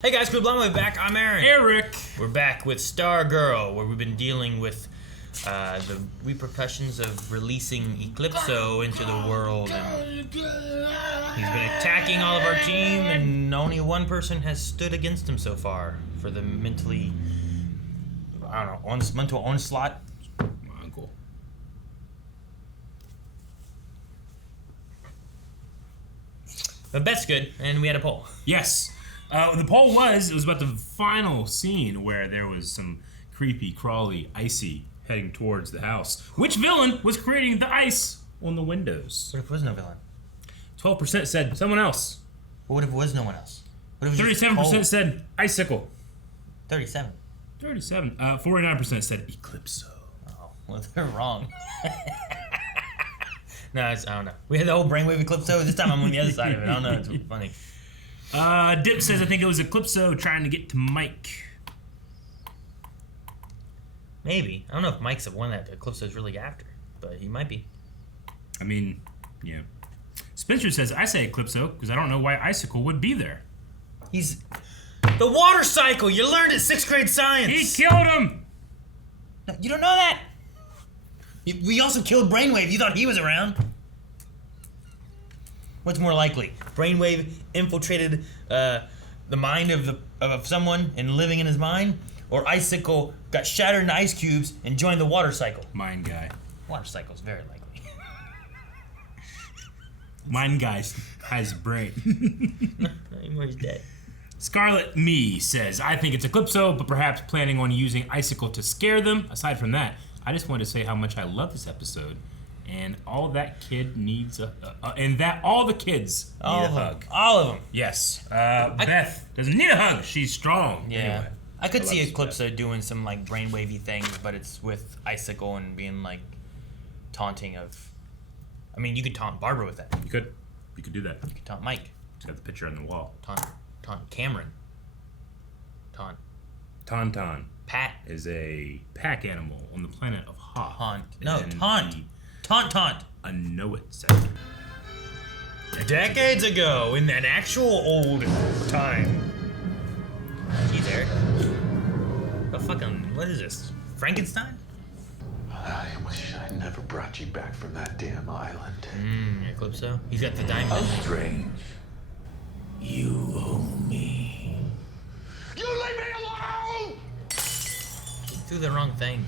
Hey guys, Blue Blonde, we're back. I'm Aaron. Eric. We're back with Stargirl, where we've been dealing with the repercussions of releasing Eclipso into the world. And he's been attacking all of our team, and only one person has stood against him so far for the mental onslaught. Uncle. But Beth's good, and we had a poll. Yes. The poll was about the final scene where there was some creepy, crawly, icy heading towards the house. Which villain was creating the ice on the windows? What if it was no villain? 12% said someone else. What if it was no one else? What if it was 37% said icicle. 37. 49% said Eclipso. Oh, well, they're wrong. No, I don't know. We had the whole brainwave Eclipso. This time I'm on the other side of it. I don't know. It's funny. Dip says, I think it was Eclipso trying to get to Mike. Maybe. I don't know if Mike's the one that Eclipso's really after, but he might be. I mean, yeah. Spencer says, I say Eclipso because I don't know why Icicle would be there. He's... The water cycle! You learned it 6th grade science! He killed him! No, you don't know that? We also killed Brainwave. You thought he was around. What's more likely? Brainwave infiltrated the mind of someone and living in his mind? Or Icicle got shattered into ice cubes and joined the water cycle? Mind guy. Water cycle's very likely. Mind guy has brain. Not anymore, he's dead. Scarlet Me says, I think it's Eclipso, but perhaps planning on using Icicle to scare them. Aside from that, I just wanted to say how much I love this episode. And all that kid needs all the kids need a hug. All of them. Yes. Beth doesn't need a hug. She's strong. Yeah. Anyway, I could see Eclipso doing some like brainwavy things, but it's with Icicle and being like taunting of. I mean, you could taunt Barbara with that. You could do that. You could taunt Mike. She's got the picture on the wall. Taunt Cameron. Taunt. Tauntaun. Pat is a pack animal on the planet of Ha. Taunt. No, Taunt. Taunt. A know-it sector. Decades ago, in an actual old time. He's there. What is this? Frankenstein? I wish I never brought you back from that damn island. Eclipso. He's got the diamond. How strange. You owe me. You leave me alone! He threw the wrong thing.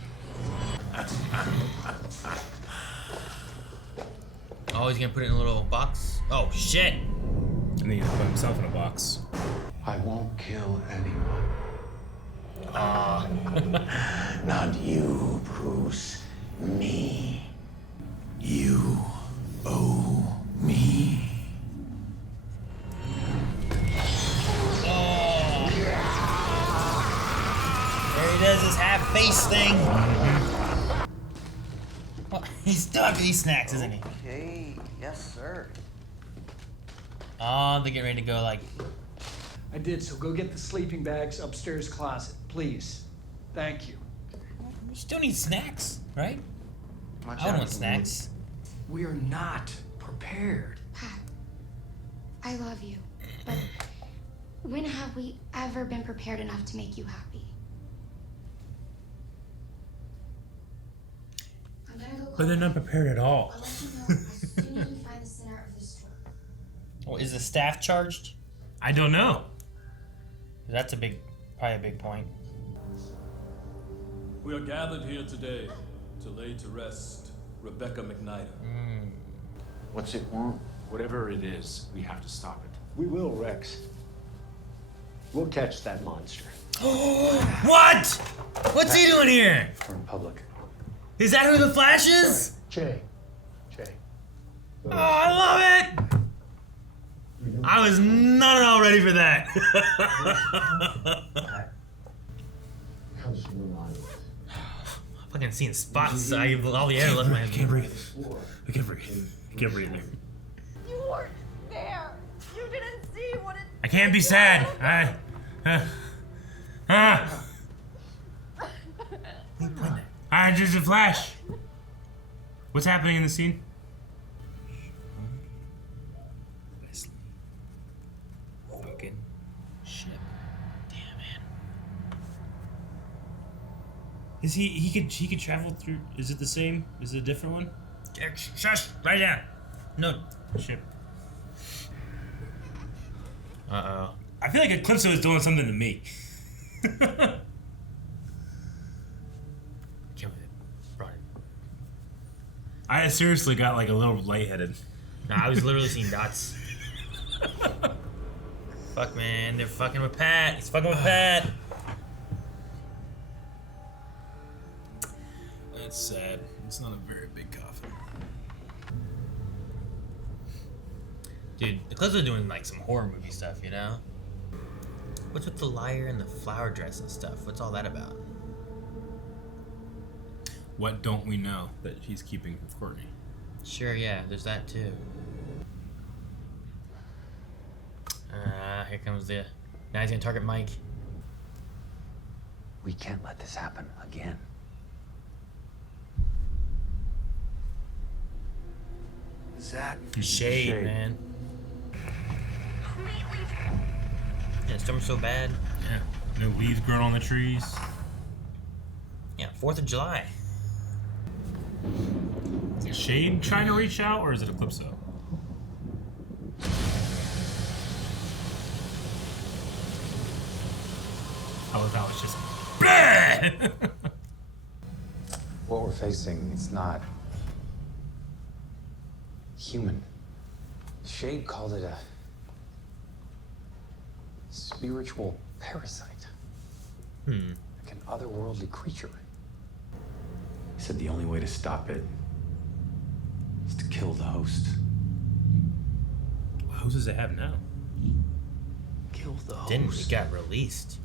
Oh, he's gonna put it in a little box? Oh, shit! And then he's gonna put himself in a box. I won't kill anyone. Not you, Bruce. Me. You owe me. Oh. There he does his half-face thing. Well, he's stuck with these snacks, isn't he? Okay, yes, sir. Oh, they're getting ready to go like... I did, so go get the sleeping bags upstairs closet, please. Thank you. We still need snacks, right? Watch I don't out. want snacks. We are not prepared. Pat, I love you, but when have we ever been prepared enough to make you happy? I'm gonna go But they're not prepared at all. I'll let you know as soon as we find the center of this store. Oh, is the staff charged? I don't know. That's probably a big point. We are gathered here today to lay to rest Rebecca McNider. What's it want? Whatever it is, we have to stop it. We will, Rex. We'll catch that monster. What? What's he doing here? We're in public. Is that who the Flash is? Jay. Oh, I love it! I was not at all ready for that. Fucking seeing spots. All the air left my head. I can't breathe. You weren't there. You didn't see what it. I can't be sad. Just a flash. What's happening in the scene? Fucking ship. Is he could travel through? Is it the same? Is it a different one? Shush! Right down. No. Shit. Uh-oh. I feel like Eclipso is doing something to me. Come with it. Brought it. I seriously got like a little lightheaded. Nah, I was literally seeing dots. Fuck, man. They're fucking with Pat. He's fucking with Pat. That's sad. It's not a very big coffin. Dude, Eclipso's doing like some horror movie stuff, you know? What's with the liar and the flower dress and stuff? What's all that about? What don't we know that he's keeping from Courtney? Sure, yeah, there's that too. Here comes the... Now he's gonna target Mike. We can't let this happen again. Zach. Shade, man. Yeah, the storm's so bad. Yeah. No leaves growing on the trees. Yeah, 4th of July. Is it Shade trying to reach out, or is it Eclipso? I love how it's just... What we're facing, it's not human. Shade called it a spiritual parasite. Like an otherworldly creature. He said the only way to stop it is to kill the host. What host does it have now? Kill the host. Didn't he got released?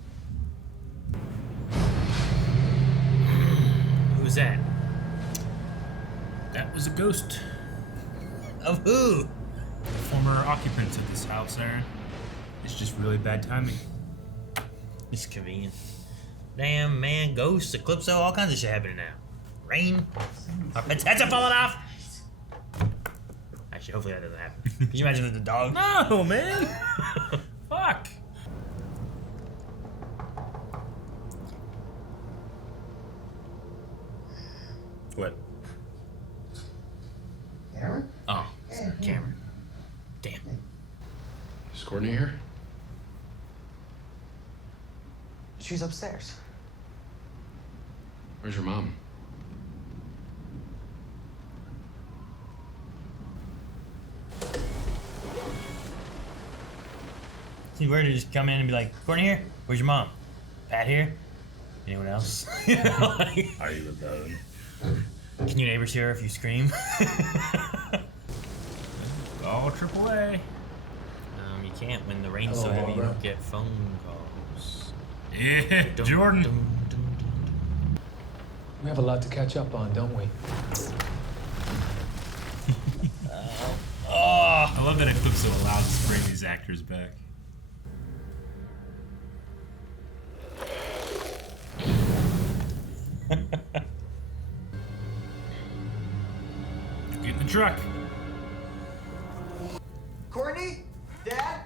Who's that? That was a ghost. Of who? Former occupants of this house, Aaron. It's just really bad timing. It's convenient. Damn, man, ghosts, Eclipso, all kinds of shit happening now. Rain. Our pet's heads are falling off. Actually, hopefully that doesn't happen. Can you imagine the dog? No, man! Fuck! What? Oh, it's the camera. Damn. Is Courtney here? She's upstairs. Where's your mom? See, where to just come in and be like, Courtney here? Where's your mom? Pat here? Anyone else? You know, like, Are you alone? can your neighbors hear if you scream? Oh, AAA. You can't when the rain's so heavy. You don't get phone calls. Yeah, Dum, Jordan. dum, dum, dum. We have a lot to catch up on, don't we? I love that Eclipso allowed us to bring these actors back. Get in the truck. Courtney? Dad?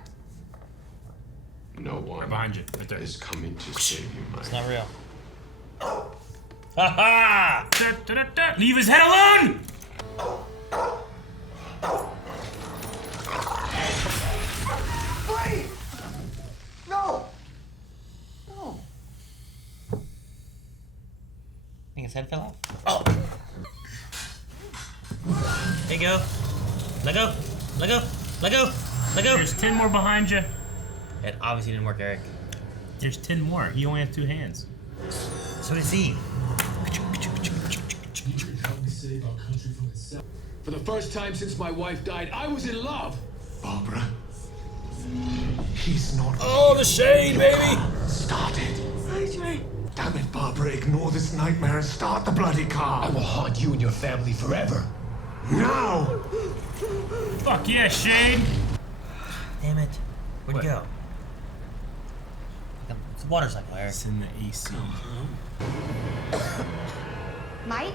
No one Right behind you. Right there. is coming to save you, Mike. It's not real. Ha ha! Leave his head alone! Wait! No! No. I think his head fell off. Oh! There you go. Let go. Let go. Let go. Let go. There's 10 more behind you. It obviously didn't work, Eric. There's 10 more. He only has 2 hands. So does he. For the first time since my wife died, I was in love. Barbara. He's not. Oh, the shade, baby! Start it. Damn it, Barbara. Ignore this nightmare and start the bloody car. I will haunt you and your family forever. Now! Fuck yeah, Shade! Damn it. Where'd What? you go? It's a water cycle, Eric. It's in the AC. Mike?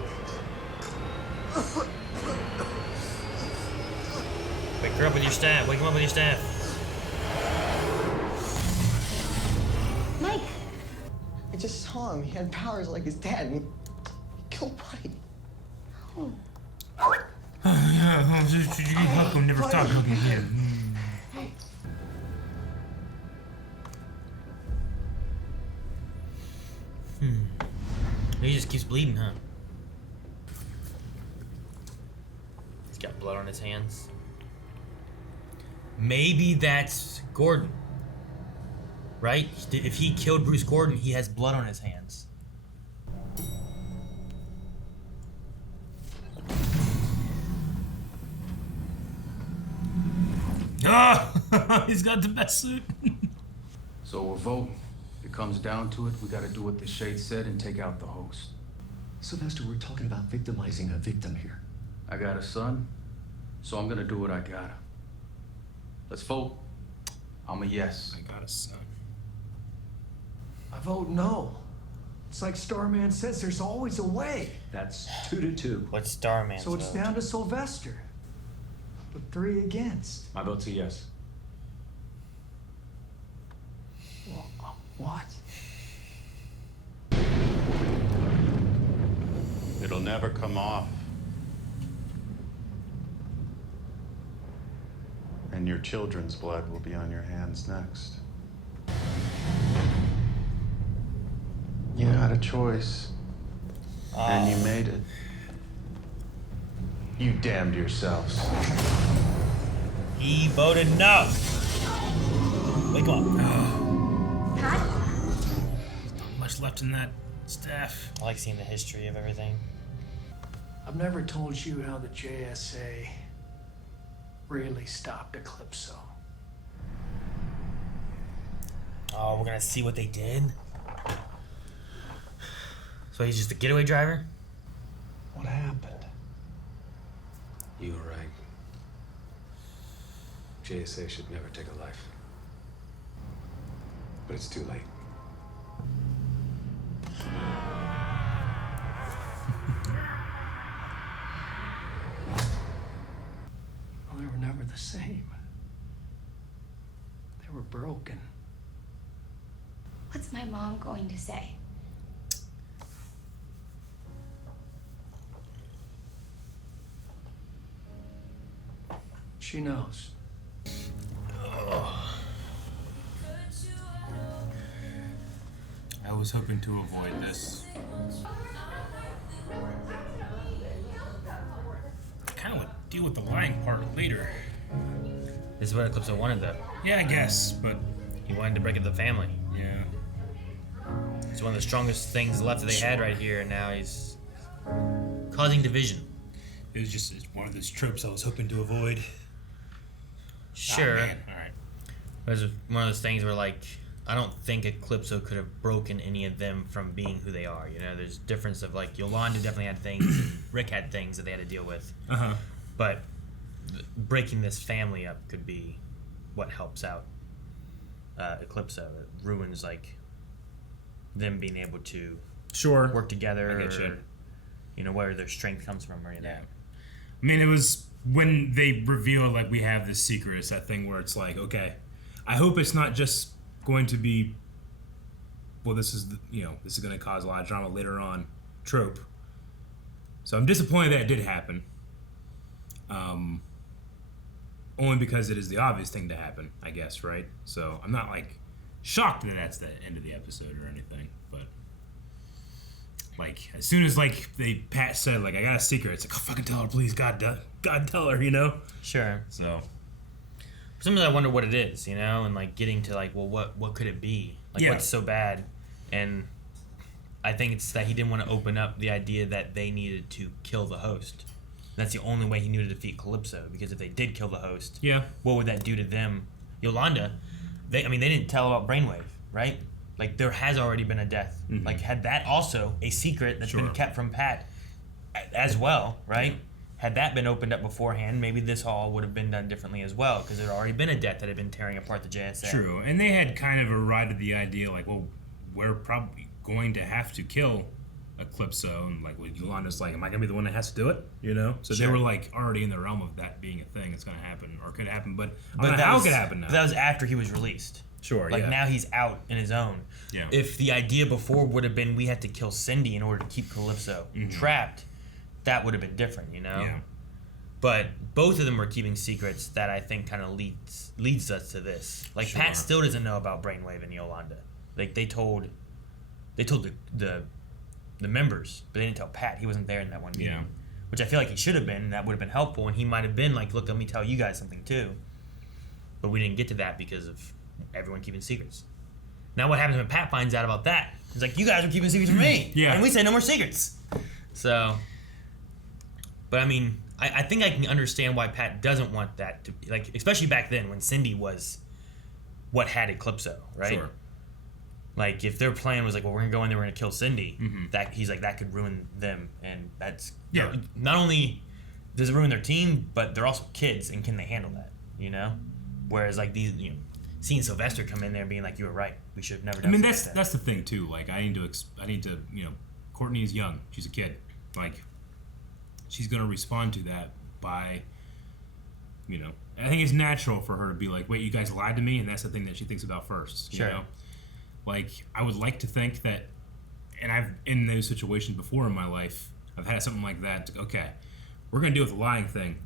Wake her up with your staff. Wake him up with your staff. Mike? I just saw him. He had powers like his dad, and he killed Buddy. Oh. Yeah, you hug him, never stop hugging him. He just keeps bleeding, huh? He's got blood on his hands. Maybe that's Gordon. Right? If he killed Bruce Gordon, he has blood on his hands. Ah! He's got the best suit. So we're voting. If it comes down to it, we gotta do what the Shade said and take out the host. Sylvester, we're talking about victimizing a victim here. I got a son, so I'm gonna do what I gotta. Let's vote. I'm a yes. I got a son. I vote no. It's like Starman says, there's always a way. That's 2-2. What's Starman's So it's vote? down to Sylvester. But 3 against. My vote's a yes. Well, what? It'll never come off. And your children's blood will be on your hands next. You had a choice. And you made it. You damned yourselves. He voted no. Wake up. Pat? Not much left in that staff. I like seeing the history of everything. I've never told you how the JSA really stopped Eclipso. Oh, we're gonna see what they did. So he's just a getaway driver? What happened? You were right. JSA should never take a life. But it's too late. Well, they were never the same. They were broken. What's my mom going to say? She knows. I was hoping to avoid this. I kind of would deal with the lying part later. This is what Eclipso wanted, though. Yeah, I guess, but He wanted to break up the family. yeah. It's one of the strongest things left that they had right here, and now he's causing division. It was just one of those tropes I was hoping to avoid. Sure. Oh, man. All right. It was one of those things where, like, I don't think Eclipso could have broken any of them from being who they are. You know, there's difference of, like, Yolanda definitely had things, and Rick had things that they had to deal with. Uh-huh. But breaking this family up could be what helps out Eclipso. It ruins, like, them being able to Sure. work together, I get or, you know, where their strength comes from, or anything. Yeah. I mean, it was when they reveal, like, we have this secret, it's that thing where it's like, okay, I hope it's not just going to be, well, this is, this is going to cause a lot of drama later on, trope. So I'm disappointed that it did happen. Only because it is the obvious thing to happen, I guess, right? So I'm not, like, shocked that that's the end of the episode or anything, but like, as soon as, like, Pat said, like, I got a secret, it's like, oh, fucking tell her, please, God tell her, you know? Sure. So Sometimes I wonder what it is, you know, and, like, getting to, like, well, what could it be? Like, Yeah. what's so bad? And I think it's that he didn't want to open up the idea that they needed to kill the host. That's the only way he knew to defeat Calypso, because if they did kill the host, yeah, what would that do to them? Yolanda, they didn't tell about Brainwave, right? Like, there has already been a death. Mhm. Like, had that also a secret that's been Sure. kept from Pat as well, right? Had that been opened up beforehand, maybe this all would have been done differently as well, because there had already been a death that had been tearing apart the JSA. true. And they had kind of arrived at the idea, like, well, we're probably going to have to kill Eclipso, and, like, well, Yolanda's like, am I gonna be the one that has to do it? You know? So Sure. they were, like, already in the realm of that being a thing that's gonna happen, or could happen, but I But don't know that how was, it could happen now. but that was after he was released. Sure, Like, yeah. now he's out in his own. Yeah. If the idea before would have been we had to kill Cindy in order to keep Eclipso trapped, that would have been different, you know? Yeah. But both of them were keeping secrets that I think kind of leads us to this. Like, Sure. Pat still doesn't know about Brainwave and Yolanda. Like, they told the members, but they didn't tell Pat. He wasn't there in that one meeting. Yeah. Which I feel like he should have been. That would have been helpful, and he might have been like, look, let me tell you guys something too. But we didn't get to that because of everyone keeping secrets. Now what happens when Pat finds out about that? He's like, you guys are keeping secrets from me. Yeah. And we say no more secrets. So, but I mean, I think I can understand why Pat doesn't want that to be, like, especially back then when Cindy was what had Eclipso, right? Sure. Like, if their plan was like, well, we're gonna go in there, we're gonna kill Cindy, that he's like, that could ruin them, and that's not only does it ruin their team, but they're also kids, and can they handle that? You know, whereas like these, you know, seeing Sylvester come in there and being like, you were right, we should have never done. I mean, something like that. that's the thing too. Like, I need to, you know, Courtney is young. She's a kid. Like, she's gonna respond to that by, you know, I think it's natural for her to be like, wait, you guys lied to me, and that's the thing that she thinks about first. You know? Like, I would like to think that, and I've in those situations before in my life, I've had something like that. Okay, we're gonna deal with the lying thing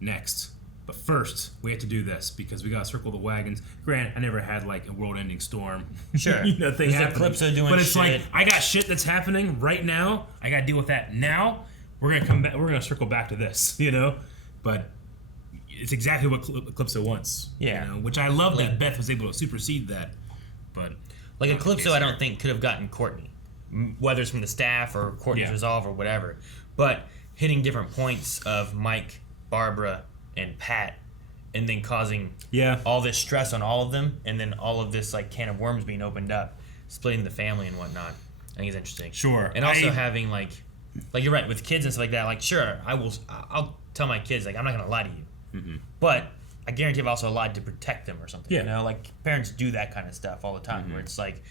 next, but first we have to do this because we gotta circle the wagons. Grant, I never had like a world-ending storm, Sure, you know, thing There's happening. Eclipso doing But it's shit. like I got shit that's happening right now. I gotta deal with that now. We're gonna come back. We're gonna circle back to this, you know. But it's exactly what Eclipso wants. Yeah. You know? Which I love that Beth was able to supersede that. But Like, Eclipso, I don't think could have gotten Courtney, whether it's from the staff or Courtney's resolve or whatever. But hitting different points of Mike, Barbara, and Pat, and then causing all this stress on all of them, and then all of this like can of worms being opened up, splitting the family and whatnot. I think it's interesting. Sure. And also having like you're right with kids and stuff like that. Like, sure, I'll tell my kids like I'm not gonna lie to you, but I guarantee I've also lied to protect them or something. Yeah. You know, like parents do that kind of stuff all the time, where it's like,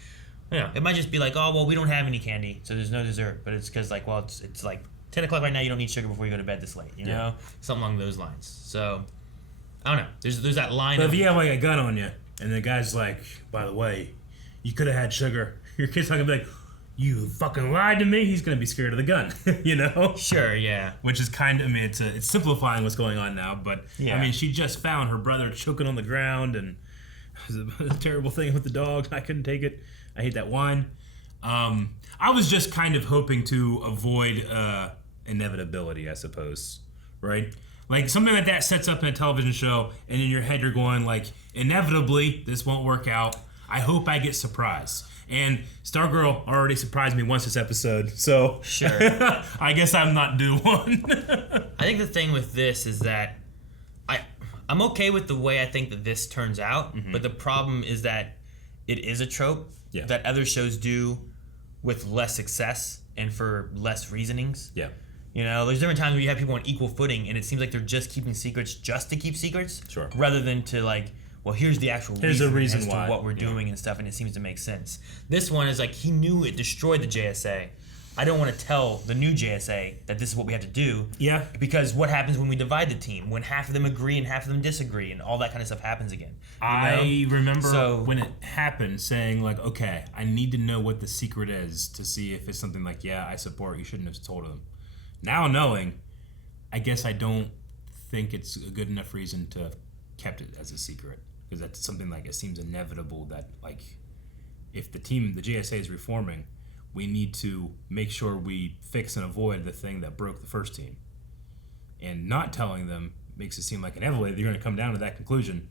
you know, it might just be like, oh well, we don't have any candy, so there's no dessert. But it's because like, well, it's like 10 o'clock right now. You don't need sugar before you go to bed this late. You know, something along those lines. So I don't know. There's that line. But if you have like a gun on you, and the guy's like, by the way, you could have had sugar. Your kid's not gonna be like, you fucking lied to me. He's gonna be scared of the gun, you know? Sure, yeah. Which is kind of, I mean, it's simplifying what's going on now, but I mean, she just found her brother choking on the ground, and it was a terrible thing with the dog. I couldn't take it. I hate that wine. I was just kind of hoping to avoid inevitability, I suppose, right? Like, something like that sets up in a television show, and in your head you're going like, inevitably, this won't work out. I hope I get surprised. And Stargirl already surprised me once this episode, so sure. I guess I'm not due one. I think the thing with this is that I'm okay with the way I think that this turns out, but the problem is that it is a trope that other shows do with less success and for less reasonings. Yeah. You know, there's different times where you have people on equal footing, and it seems like they're just keeping secrets just to keep secrets, rather than to like, well, here's the actual reason as to what we're doing and stuff, and it seems to make sense. This one is like, he knew it destroyed the JSA. I don't want to tell the new JSA that this is what we have to do. Yeah. Because what happens when we divide the team? When half of them agree and half of them disagree, and all that kind of stuff happens again. I remember when it happened saying like, okay, I need to know what the secret is to see if it's something like, yeah, I support, you shouldn't have told them. Now knowing, I guess I don't think it's a good enough reason to have kept it as a secret. Because that's something like, it seems inevitable that like, if the JSA is reforming, we need to make sure we fix and avoid the thing that broke the first team. And not telling them makes it seem like inevitably they're going to come down to that conclusion,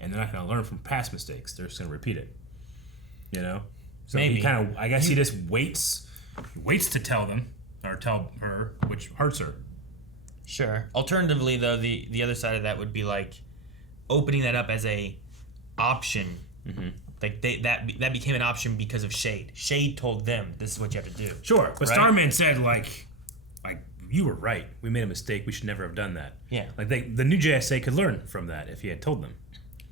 and they're not going to learn from past mistakes. They're just going to repeat it. You know? So maybe. he kind of, I guess he just waits to tell them, or tell her, which hurts her. Sure. Alternatively, though, the other side of that would be like opening that up as a option. Like that became an option because of Shade. Shade told them this is what you have to do. Sure, but right? Starman said like you were right. We made a mistake. We should never have done that. Yeah. Like the new JSA could learn from that if he had told them.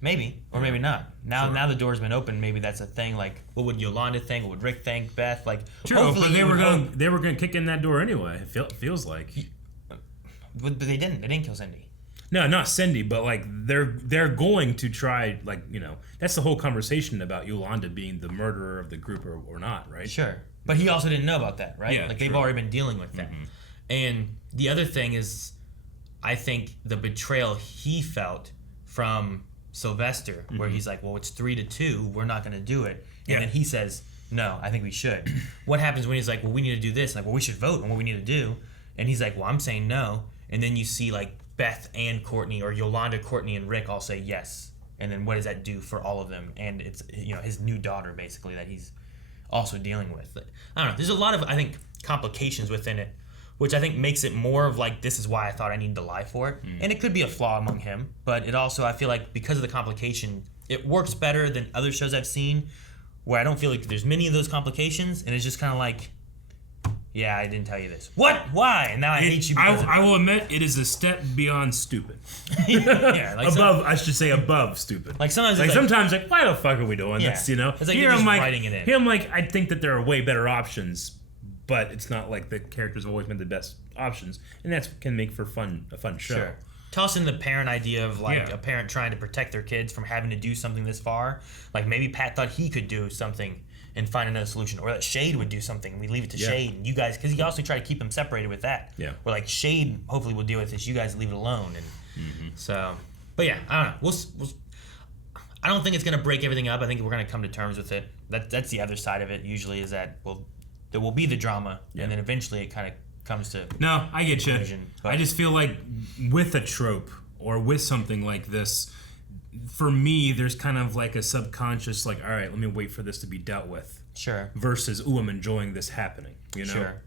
Maybe, or maybe not. Now the door's been opened. Maybe that's a thing. Like, what would Yolanda think? What would Rick think? Beth? Like, true, but they were gonna kick in that door anyway. It feels like. But they didn't. They didn't kill Cindy. No, not Cindy, but like they're going to try, like, you know, that's the whole conversation about Yolanda being the murderer of the group or not, right? Sure. But he also didn't know about that, right? Yeah, like they've true. already been dealing with that. And the other thing is, I think the betrayal he felt from Sylvester, where he's like, well, it's 3-2, we're not going to do it. And then he says, no, I think we should. What happens when he's like, well, we need to do this? Like, well, we should vote on what we need to do. And he's like, well, I'm saying no. And then you see like Beth and Courtney, or Yolanda, Courtney, and Rick all say yes. And then what does that do for all of them? And it's, you know, his new daughter, basically, that he's also dealing with. I don't know. There's a lot of, I think, complications within it, which I think makes it more of like, this is why I thought I needed to lie for it. And it could be a flaw among him, but it also, I feel like because of the complication, it works better than other shows I've seen where I don't feel like there's many of those complications, and it's just kind of like, yeah, I didn't tell you this. What? Why? And now I hate you. I will admit, it is a step beyond stupid. Yeah, like I should say above stupid. Like sometimes, like it's sometimes, like, why the fuck are we doing Yeah. this? You know, It's like they're just writing it in. Here I'm like, I think that there are way better options, but it's not like the characters have always been the best options, and that's can make for a fun show. Sure. Toss in the parent idea of like a parent trying to protect their kids from having to do something this far. Like maybe Pat thought he could do something and find another solution, or that Shade would do something and we leave it to Shade, and you guys, because he also tried to keep them separated with that. Yeah. Where like Shade hopefully will deal with this, you guys leave it alone. And so, but yeah, I don't know. We'll I don't think it's gonna break everything up. I think we're gonna come to terms with it. That's the other side of it. Usually is that there will be the drama, and then eventually it kind of comes to No, I get you. conclusion. But I just feel like with a trope or with something like this, for me, there's kind of like a subconscious, like, all right, let me wait for this to be dealt with. Sure. Versus, ooh, I'm enjoying this happening, you know? Sure.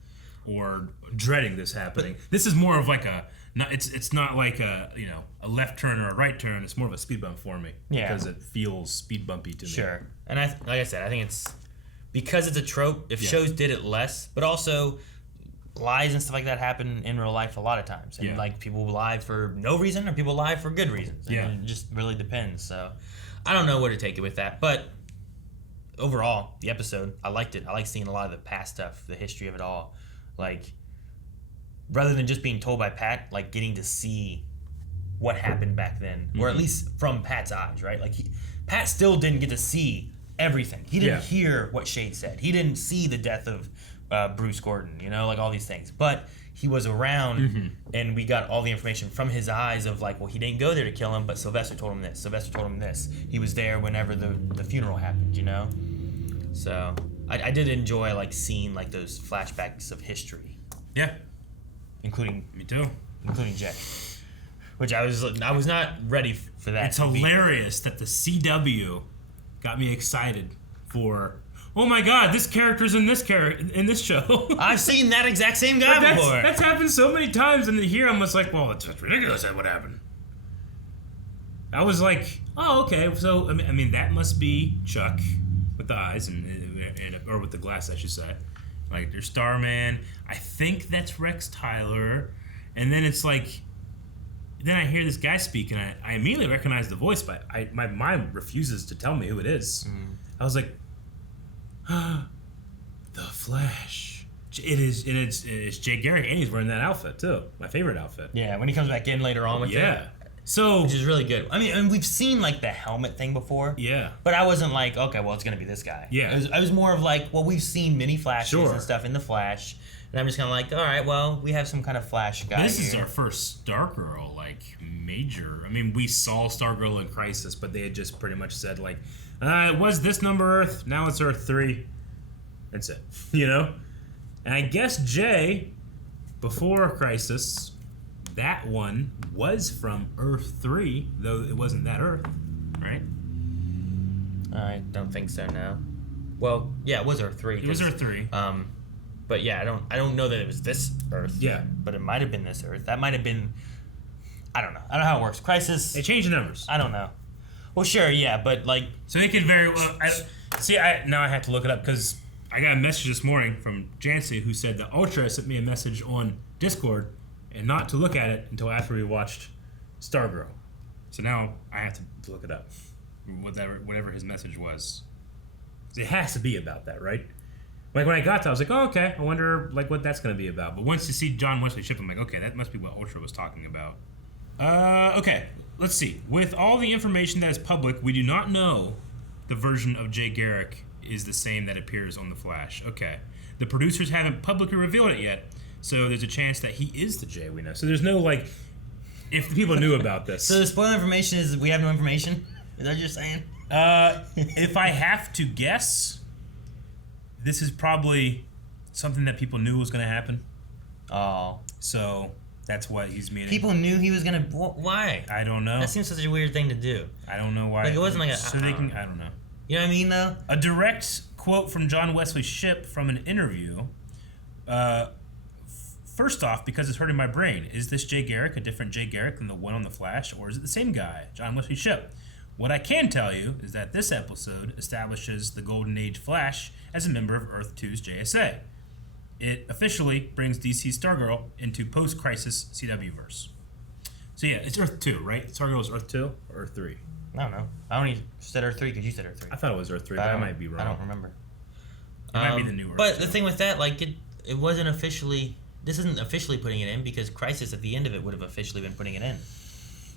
Or dreading this happening. This is more of like it's not like a, you know, a left turn or a right turn. It's more of a speed bump for me. Yeah. Because it feels speed bumpy to me. Sure. And like I said, I think it's because it's a trope. If shows did it less, but also lies and stuff like that happen in real life a lot of times. And like people lie for no reason, or people lie for good reasons. And it just really depends. So I don't know where to take it with that, but overall, the episode, I liked it. I like seeing a lot of the past stuff, the history of it all. Like, rather than just being told by Pat, like getting to see what happened back then, or at least from Pat's eyes, right? Like Pat still didn't get to see everything. He didn't hear what Shade said. He didn't see the death of Bruce Gordon, you know, like all these things. But he was around, and we got all the information from his eyes of like, well, he didn't go there to kill him, but Sylvester told him this. Sylvester told him this. He was there whenever the funeral happened, you know? So I did enjoy like seeing like those flashbacks of history. Yeah. Including me too. Including Jay. Which I was not ready for that. It's hilarious that the CW got me excited for, oh my god, this character's in this show. I've seen that exact same guy before. That's happened so many times, and here I'm just like, well, it's ridiculous that would happen. I was like, oh, okay, so I mean that must be Chuck with the eyes or with the glass, I should say. Like there's Starman. I think that's Rex Tyler, and then it's like, then I hear this guy speak, and I immediately recognize the voice, but my mind refuses to tell me who it is. I was like, The Flash. It is, and it's Jay Garrick, and he's wearing that outfit too. My favorite outfit. Yeah, when he comes back in later on with it. So, which is really good. I mean, and we've seen like the helmet thing before. Yeah. But I wasn't like, okay, well, it's gonna be this guy. Yeah. I was more of like, well, we've seen mini Flashes and stuff in the Flash, and I'm just kind of like, all right, well, we have some kind of Flash guy. This is our first Stargirl, like major. I mean, we saw Stargirl in Crisis, but they had just pretty much said like, it was this number Earth, now it's Earth 3. That's it, you know. And I guess Jay, before Crisis, that one was from Earth 3, though it wasn't that Earth, right? I don't think so. No. Well, yeah, it was Earth 3. It was Earth 3. But yeah, I don't know that it was this Earth. Yeah. But it might have been this Earth. That might have been. I don't know. I don't know how it works. Crisis. They changed the numbers. I don't know. Well, sure, yeah, but like. So they could very well. Now I have to look it up because I got a message this morning from Jancy who said that Ultra sent me a message on Discord and not to look at it until after we watched Stargirl. So now I have to look it up. Whatever his message was. It has to be about that, right? Like when I got to, I was like, oh, okay, I wonder like what that's going to be about. But once you see John Wesley Shipp, I'm like, okay, that must be what Ultra was talking about. Okay, let's see. With all the information that is public, we do not know the version of Jay Garrick is the same that appears on The Flash. Okay. The producers haven't publicly revealed it yet, so there's a chance that he is the Jay we know. So there's no, like, if the people knew about this. So the spoiler information is we have no information? Is that what you're saying? If I have to guess, this is probably something that people knew was going to happen. Oh. So that's what he's meaning. People knew he was going to... Why? I don't know. That seems such a weird thing to do. I don't know why. Like, it wasn't like a... So they can... I don't know. You know what I mean, though? A direct quote from John Wesley Shipp from an interview. First off, because it's hurting my brain, is this Jay Garrick a different Jay Garrick than the one on The Flash, or is it the same guy, John Wesley Shipp? What I can tell you is that this episode establishes the Golden Age Flash as a member of Earth 2's JSA. It officially brings DC's Stargirl into post-crisis CW-verse. So yeah, it's Earth 2, right? Stargirl's Earth 2 or Earth 3? I don't know. I only said Earth 3 because you said Earth 3. I thought it was Earth 3, but I might be wrong. I don't remember. It might be the new Earth. But the thing with that, like, it wasn't officially... This isn't officially putting it in because Crisis at the end of it would have officially been putting it in.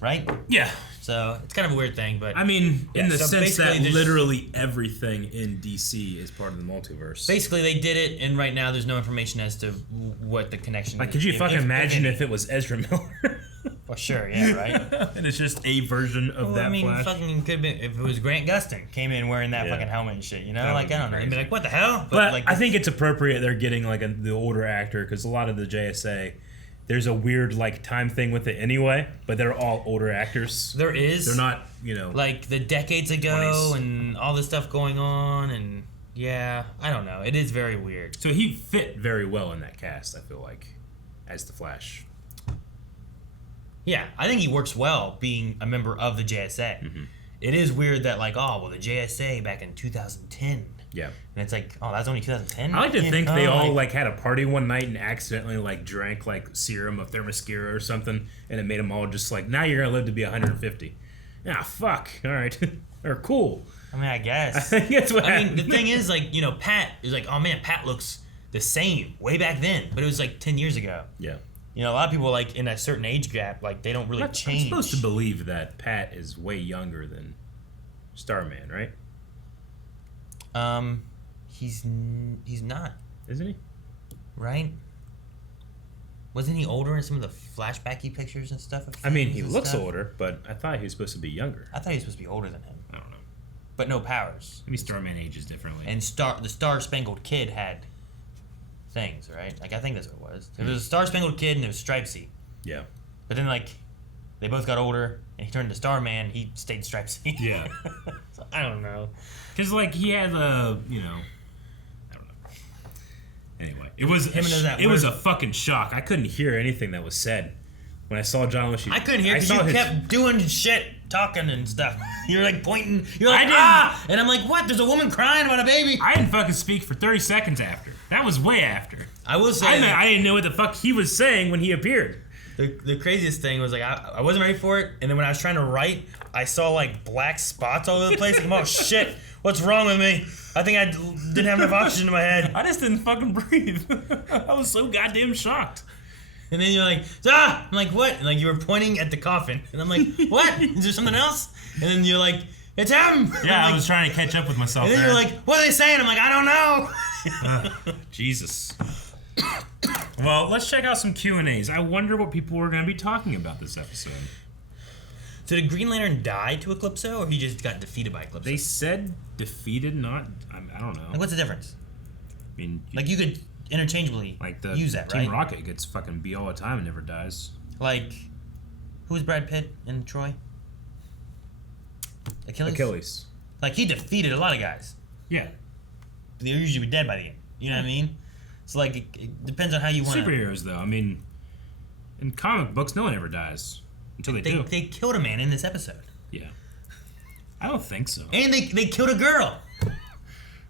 Right? Yeah. So it's kind of a weird thing, but... I mean, in the sense that there's... literally everything in DC is part of the multiverse. Basically, they did it, and right now there's no information as to what the connection like, is. Could you fucking imagine if it was Ezra Miller? Well, sure, yeah, right? And it's just a version of that Flash. Fucking could be if it was Grant Gustin came in wearing that fucking helmet and shit, you know? Like, I don't know. You'd be like, what the hell? But like, I think it's appropriate they're getting, like, the older actor, because a lot of the JSA... There's a weird, like, time thing with it anyway, but they're all older actors. There is. They're not, you know... Like, the decades ago 20s. And all this stuff going on, and yeah, I don't know. It is very weird. So he fit very well in that cast, I feel like, as the Flash. Yeah, I think he works well being a member of the JSA. Mm-hmm. It is weird that, like, oh, well, the JSA back in 2010... Yeah. And it's like, oh, that's only 2010? I like to think they all, like, had a party one night and accidentally, like, drank, like, serum of Thermoscura or something, and it made them all just like, now you're going to live to be 150. Ah, fuck. All right. Or cool. I mean, I guess. I think that's what happened. The thing is, like, you know, Pat is like, oh, man, Pat looks the same way back then, but it was, like, 10 years ago. Yeah. You know, a lot of people, like, in a certain age gap, like, they don't really change. I'm supposed to believe that Pat is way younger than Starman, right? He's not. Isn't he? Right? Wasn't he older in some of the flashbacky pictures and stuff? I mean, he looks older, but I thought he was supposed to be younger. I thought he was supposed to be older than him. I don't know. But no powers. Maybe Starman ages differently. And the Star-Spangled Kid had things, right? Like, I think that's what it was. There was a Star-Spangled Kid and there was Stripesy. Yeah. But then, like, they both got older and he turned to Starman. He stayed Stripesy. Yeah. So, I don't know. Because, like, he had you know... I don't know. Anyway, it was a fucking shock. I couldn't hear anything that was said when I saw John Wesley. I couldn't hear because you kept doing shit, talking and stuff. You're like pointing. You're like, ah! And I'm like, what? There's a woman crying about a baby. I didn't fucking speak for 30 seconds after. That was way after. I will say. I didn't know what the fuck he was saying when he appeared. The craziest thing was, like, I wasn't ready for it, and then when I was trying to write, I saw, like, black spots all over the place. I'm, oh, shit. What's wrong with me? I think I didn't have enough oxygen in my head. I just didn't fucking breathe. I was so goddamn shocked. And then you're like, ah! I'm like, what? And, like, you were pointing at the coffin. And I'm like, what? Is there something else? And then you're like, it's him! Yeah, like, I was trying to catch up with myself. And then you're like, what are they saying? I'm like, I don't know. Jesus. Well, let's check out some Q&As. I wonder what people are going to be talking about this episode. So did Green Lantern die to Eclipso, or he just got defeated by Eclipso? They said defeated, not... I don't know. Like, what's the difference? I mean... Like, you could interchangeably use that, right? Team Rocket gets fucking beat all the time and never dies. Like, who's Brad Pitt in Troy? Achilles? Like, he defeated a lot of guys. Yeah. They're usually dead by the end. You know what I mean? So, like, it depends on how you want to... Superheroes, though. I mean, in comic books, no one ever dies. Until they do. They killed a man in this episode. Yeah. I don't think so. And they killed a girl.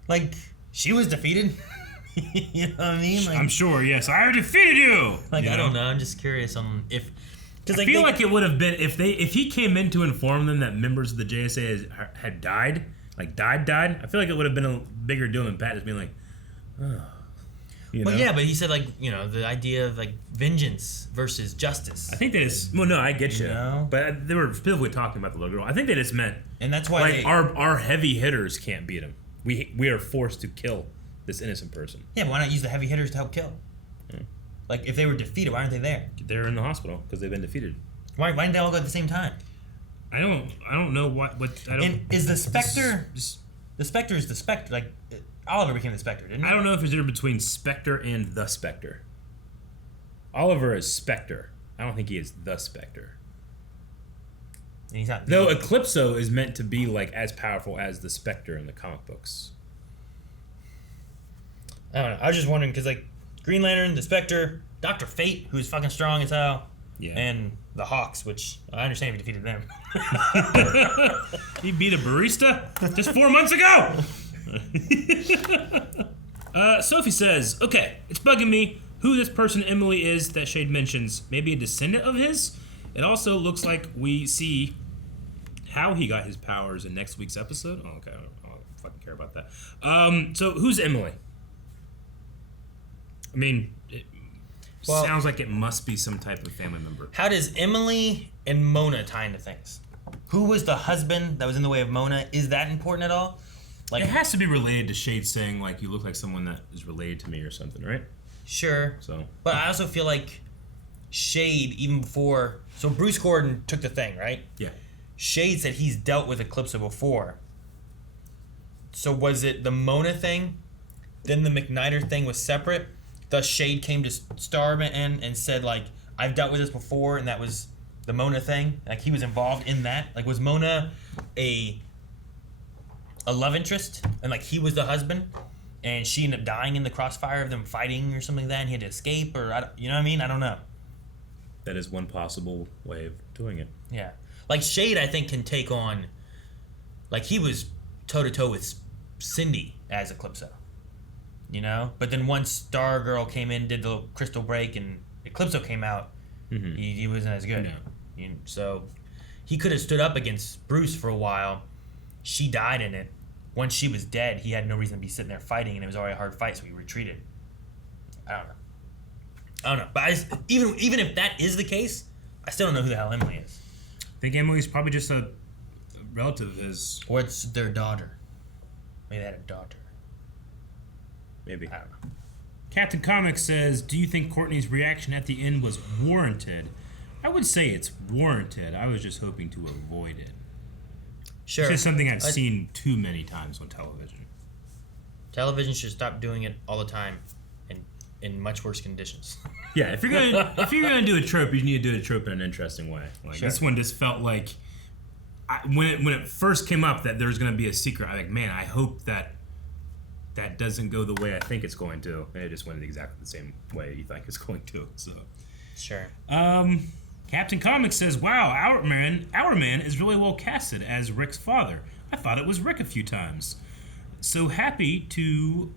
Like, she was defeated. You know what I mean? Like, I'm sure, yes. I defeated you! Like, I don't know. I'm just curious on if... Cause I feel like it would have been... If he came in to inform them that members of the JSA had died, like died, I feel like it would have been a bigger deal than Pat just being like, oh. You know? Well, yeah, but he said the idea of vengeance versus justice. I think they just no, I get you. No. But they were specifically talking about the little girl. I think they just meant, and that's why our heavy hitters can't beat him. We are forced to kill this innocent person. Yeah, but why not use the heavy hitters to help kill? Yeah. If they were defeated, why aren't they there? They're in the hospital because they've been defeated. Why didn't they all go at the same time? I don't know what I don't. And is the Spectre? The Spectre is the Spectre. Oliver became the Spectre, didn't he? I don't know if there's a difference between Spectre and the Spectre. Oliver is Spectre. I don't think he is the Spectre. And he's not. Though Eclipso is meant to be as powerful as the Spectre in the comic books. I don't know. I was just wondering because Green Lantern, the Spectre, Dr. Fate, who's fucking strong as hell, and the Hawks, which I understand if you defeated them. He beat a barista just 4 months ago. Sophie says, okay, it's bugging me who this person Emily is that Shade mentions. Maybe a descendant of his? It also looks like we see how he got his powers in next week's episode. Oh, okay. I don't fucking care about that. So who's Emily? I mean, it sounds like it must be some type of family member. How does Emily and Mona tie into things? Who was the husband that was in the way of Mona? Is that important at all? It has to be related to Shade saying, you look like someone that is related to me or something, right? Sure. So, but I also feel like Shade, even before... So Bruce Gordon took the thing, right? Yeah. Shade said he's dealt with Eclipso before. So was it the Mona thing? Then the McNider thing was separate? Thus Shade came to Starman and said, I've dealt with this before, and that was the Mona thing? He was involved in that? Was Mona a love interest? And, he was the husband? And she ended up dying in the crossfire of them fighting or something like that, and he had to escape? Or, you know what I mean? I don't know. That is one possible way of doing it. Yeah. Shade, I think, can take on... he was toe-to-toe with Cindy as Eclipso. You know? But then once Stargirl came in, did the crystal break, and Eclipso came out, he wasn't as good. Yeah. So he could have stood up against Bruce for a while. She died in it. Once she was dead, he had no reason to be sitting there fighting, and it was already a hard fight, so he retreated. I don't know. But even if that is the case, I still don't know who the hell Emily is. I think Emily's probably just a relative of his. Or it's their daughter. Maybe they had a daughter. Maybe. I don't know. Captain Comics says, do you think Courtney's reaction at the end was warranted? I would say it's warranted. I was just hoping to avoid it. Sure. It's just something I've seen too many times on television. Television should stop doing it all the time and in much worse conditions. Yeah, if you're gonna do a trope, you need to do a trope in an interesting way. Sure. This one just felt like when it first came up that there's gonna be a secret. I hope that doesn't go the way I think it's going to, and it just went exactly the same way you think it's going to. So, sure. Captain Comics says, "Wow, our man is really well casted as Rick's father. I thought it was Rick a few times. So happy to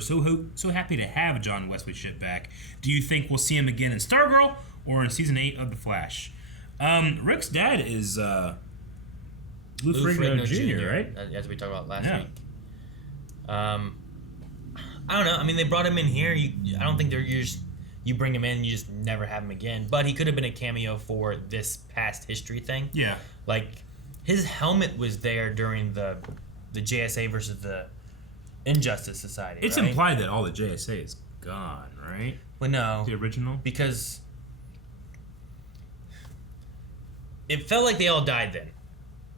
so happy to have John Wesley Shipp back. Do you think we'll see him again in Stargirl or in season 8 of The Flash?" Rick's dad is Lou Ferrigno Jr., right? As we talked about last week. I don't know. I mean, they brought him in here. I don't think you bring him in, you just never have him again. But he could have been a cameo for this past history thing. Yeah. His helmet was there during the JSA versus the Injustice Society. It's right? implied that all the JSA is gone, right? Well, no. The original? Because it felt like they all died then.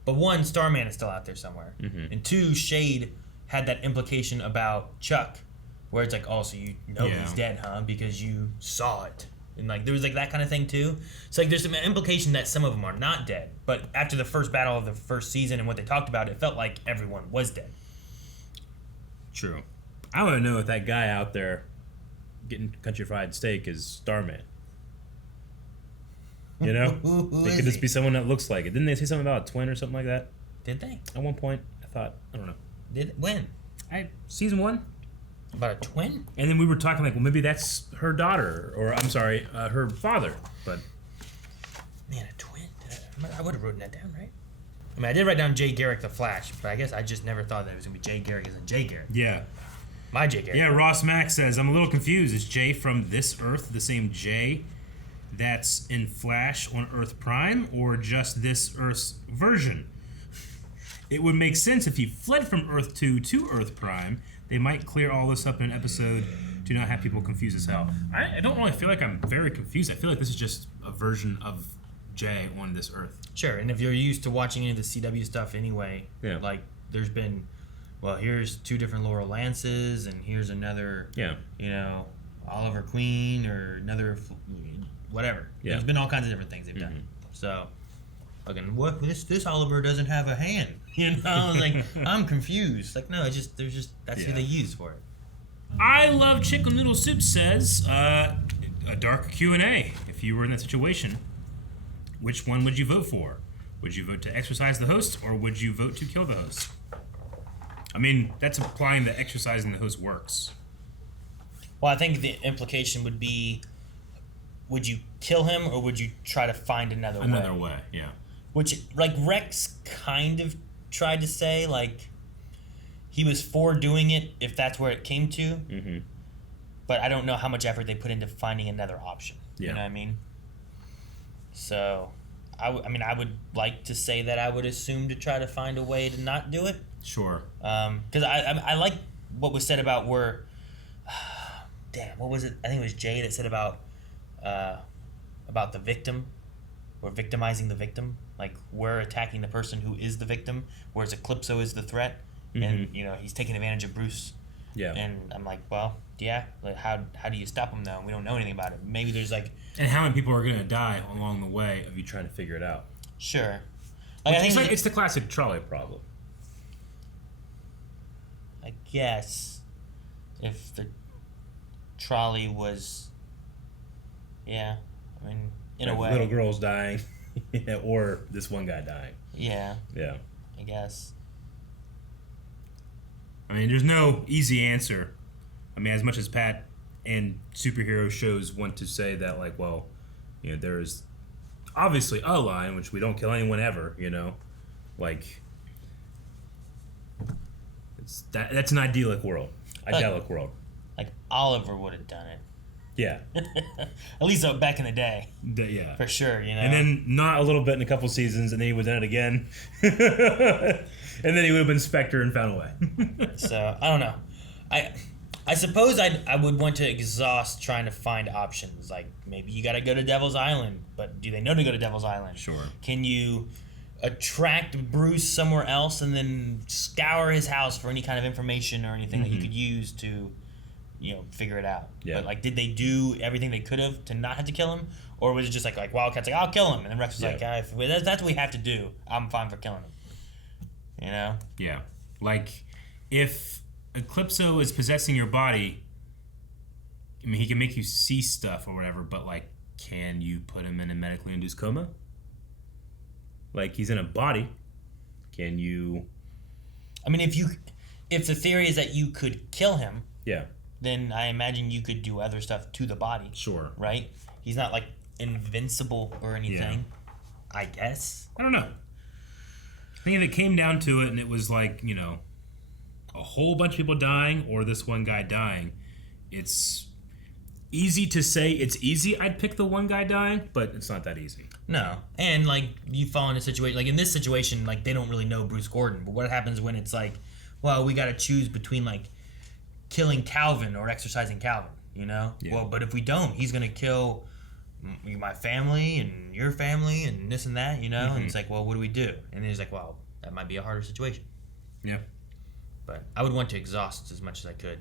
But one, Starman is still out there somewhere. Mm-hmm. And two, Shade had that implication about Chuck, where it's oh, so you know he's dead, huh? Because you saw it. And there was that kind of thing too. So there's some implication that some of them are not dead. But after the first battle of the first season and what they talked about, it felt like everyone was dead. True. I want to know if that guy out there getting country fried steak is Starman. You know? It could just be someone that looks like it. Didn't they say something about a twin or something like that? Did they? At one point, I thought. I don't know. When? Season 1. About a twin? And then we were talking well, maybe that's her daughter, or I'm sorry, her father. But man, a twin? I would have written that down, right? I mean, I did write down Jay Garrick the Flash, but I guess I just never thought that it was gonna be Jay Garrick as in Jay Garrick. Yeah. My Jay Garrick. Yeah, Ross Mack says, I'm a little confused. Is Jay from this Earth the same Jay that's in Flash on Earth Prime, or just this Earth's version? It would make sense if he fled from Earth 2 to Earth Prime. They might clear all this up in an episode to not have people confused as hell. I don't really feel like I'm very confused. I feel like this is just a version of Jay on this Earth. Sure, and if you're used to watching any of the CW stuff anyway, Yeah. like there's been, well, here's 2 different Laurel Lances, and here's another, you know, Oliver Queen, or another, whatever. Yeah. There's been all kinds of different things they've done. So, again, what this Oliver doesn't have a hand, you know? Like, I'm confused. Like, no, it's just that's who they use for it. I Love Chicken Noodle Soup says, a dark Q&A. If you were in that situation, which one would you vote for? Would you vote to exercise the host, or would you vote to kill the host? I mean, that's implying that exercising the host works. Well, I think the implication would be, would you kill him, or would you try to find another way? Another way, yeah. Which, like, Rex kind of tried to say, like, he was for doing it if that's where it came to. Mm-hmm. But I don't know how much effort they put into finding another option. Yeah. You know what I mean? So, I would like to say that I would assume to try to find a way to not do it. Sure. Because I like what was said about where... damn, what was it? I think it was Jay that said about the victim. We're victimizing the victim. Like, we're attacking the person who is the victim, whereas Eclipso is the threat. Mm-hmm. And, you know, he's taking advantage of Bruce. Yeah. And I'm like, well, yeah. Like, how do you stop him, though? We don't know anything about it. Maybe there's, like... And how many people are going to die along the way of you trying to figure it out? Sure. Like, I think it's the classic trolley problem. I guess if the trolley was... Yeah. I mean, in a way. Little girls dying, or this one guy dying. Yeah. Yeah. I guess. I mean, there's no easy answer. I mean, as much as Pat and superhero shows want to say that, like, well, you know, there's obviously a line which we don't kill anyone ever, you know, like that's an idyllic world. World. Like Oliver would have done it. Yeah. At least back in the day. Yeah. For sure, you know. And then not a little bit in a couple seasons, and then he would have done it again. And then he would have been Spectre and found a way. So, I don't know. I suppose I would want to exhaust trying to find options. Like, maybe you got to go to Devil's Island, but do they know to go to Devil's Island? Sure. Can you attract Bruce somewhere else and then scour his house for any kind of information or anything that you could use to, you know, figure it out? Yeah. But, like, did they do everything they could have to not have to kill him? Or was it just like Wildcat's like, I'll kill him. And then Rex was like, if that's what we have to do, I'm fine for killing him. You know? Yeah. Like, if Eclipso is possessing your body, I mean, he can make you see stuff or whatever, but, like, can you put him in a medically induced coma? Like, he's in a body. Can you... I mean, if the theory is that you could kill him, Yeah. then I imagine you could do other stuff to the body. Sure. Right? He's not, like, invincible or anything. I guess. I don't know. I think if it came down to it and it was like, you know, a whole bunch of people dying or this one guy dying, it's easy to say it's easy. I'd pick the one guy dying, but it's not that easy. No. And, like, you fall in a situation, like, in this situation, like, they don't really know Bruce Gordon. But what happens when it's like, well, we got to choose between, like, killing Calvin or exercising Calvin, you know? Yeah. Well, but if we don't, he's going to kill my family and your family and this and that, you know? And it's like, well, what do we do? And he's like, well, that might be a harder situation. Yeah. But I would want to exhaust as much as I could.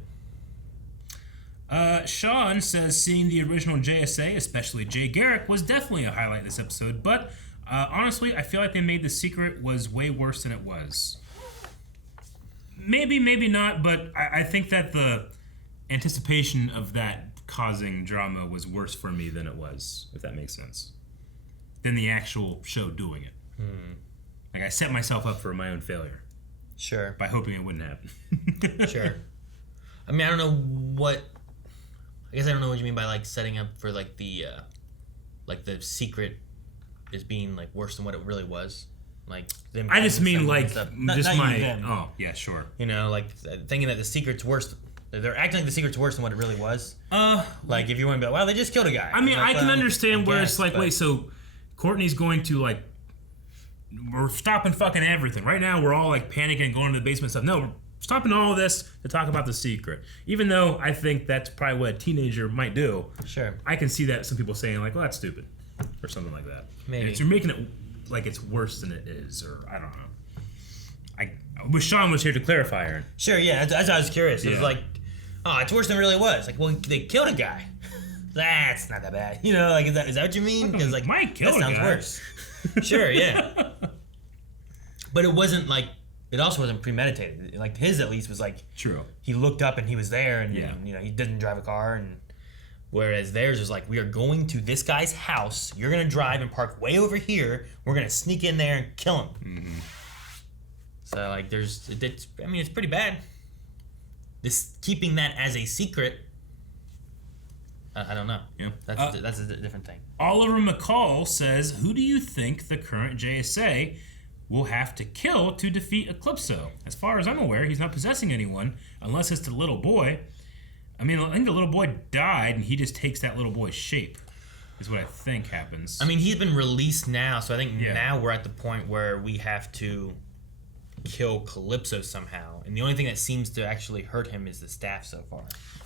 Sean says seeing the original JSA, especially Jay Garrick, was definitely a highlight this episode, but honestly, I feel like they made The Secret was way worse than it was. Maybe, maybe not, but I think that the anticipation of that causing drama was worse for me than it was, if that makes sense, than the actual show doing it. Like, I set myself up for my own failure. Sure. By hoping it wouldn't happen. Sure. I mean, I don't know what... I guess I don't know what you mean by, like, setting up for, like, the secret is being, like, worse than what it really was. Like, them... I just mean, like, just not my... them. Oh, yeah, sure. You know, like, thinking that the secret's worse They're acting like the secret's worse than what it really was. Like if you want to be like, wow, they just killed a guy. I mean, like, I can understand where guess, it's like, but- wait, so Courtney's going to like, we're stopping fucking everything. Right now, we're all like panicking and going to the basement and stuff. No, we're stopping all of this to talk about the secret. Even though I think that's probably what a teenager might do. Sure. I can see that some people saying like, well, that's stupid. Or something like that. Maybe. You're making it like it's worse than it is, or I don't know. I wish Sean was here to clarify, Aaron. Sure, yeah, that's why I was curious. It was Yeah. like, oh, it's worse than it really was. Like, well, they killed a guy. That's not that bad. You know, like, is that what you mean? Because, like, Might kill that a sounds guy. worse. Sure, yeah. But it wasn't, like, it also wasn't premeditated. Like, his, at least, was, like, True. he looked up and he was there, and, Yeah. you know, he didn't drive a car, and whereas theirs was like, we are going to this guy's house, you're going to drive and park way over here, we're going to sneak in there and kill him. Mm-hmm. So, like, it's pretty bad. This keeping that as a secret, I don't know. Yeah. That's a different thing. Oliver McCall says, who do you think the current JSA will have to kill to defeat Eclipso? As far as I'm aware, he's not possessing anyone, unless it's the little boy. I mean, I think the little boy died, and he just takes that little boy's shape, is what I think happens. I mean, he's been released now, so I think Yeah. now we're at the point where we have to kill Eclipso somehow. And the only thing that seems to actually hurt him is the staff so far.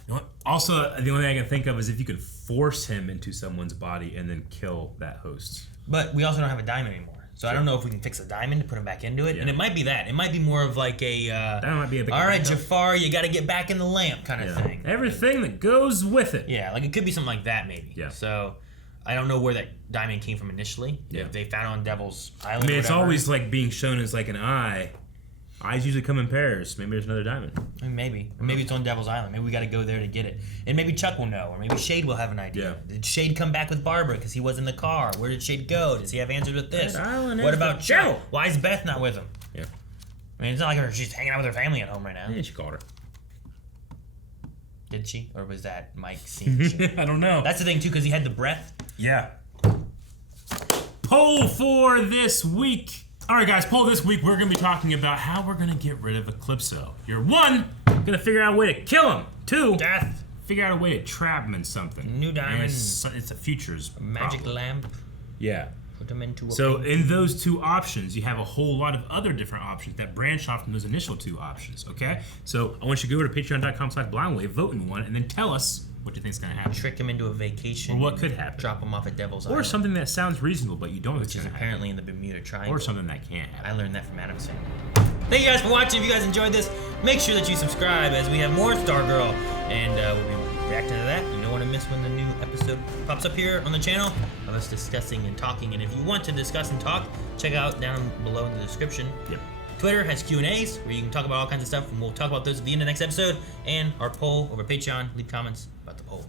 You know what? Also, the only thing I can think of is if you could force him into someone's body and then kill that host. But we also don't have a diamond anymore. So I don't know if we can fix a diamond to put him back into it. Yeah. And it might be that. It might be more of like a, That might be a big all right, backup. Jafar, you got to get back in the lamp kind of thing. Everything that goes with it. Yeah, like it could be something like that maybe. Yeah. So I don't know where that diamond came from initially. Yeah. If they found it on Devil's I Island. mean, or it's whatever. always like being shown as like an eye. Eyes usually come in pairs. Maybe there's another diamond. I mean, maybe. Or maybe it's on Devil's Island. Maybe we got to go there to get it. And maybe Chuck will know. Or maybe Shade will have an idea. Yeah. Did Shade come back with Barbara because he was in the car? Where did Shade go? Does he have answers with this? That island What is about the Chuck? devil. Why is Beth not with him? Yeah. I mean, it's not like she's hanging out with her family at home right now. Yeah, she called her. Did she? Or was that Mike seeing Shade? I don't know. That's the thing, too, because he had the breath. Yeah. Poll for this week. All right, guys, poll this week. We're going to be talking about how we're going to get rid of Eclipso. You're 1, going to figure out a way to kill him. 2, Death. figure out a way to trap him in something. New diamond. And it's a futures Magic problem. lamp. Yeah. Put him into a So pink- in those 2 options, you have a whole lot of other different options that branch off from those initial 2 options, okay? So I want you to go over to patreon.com/blindwave, vote in one, and then tell us what you think is going to happen. trick him into a vacation. Or what could happen. Drop him off at Devil's Or Island. something that sounds reasonable, but you don't think Which it's is going to happen. apparently in the Bermuda Triangle. Or something that can't happen. I learned that from Adam Sandler. Thank you guys for watching. If you guys enjoyed this, make sure that you subscribe as we have more Stargirl. And we'll be reacting to that. You don't want to miss when the new episode pops up here on the channel of us discussing and talking. And if you want to discuss and talk, check out down below in the description. Yep. Twitter has Q&As where you can talk about all kinds of stuff. And we'll talk about those at the end of the next episode. And our poll over Patreon. Leave comments about the poll.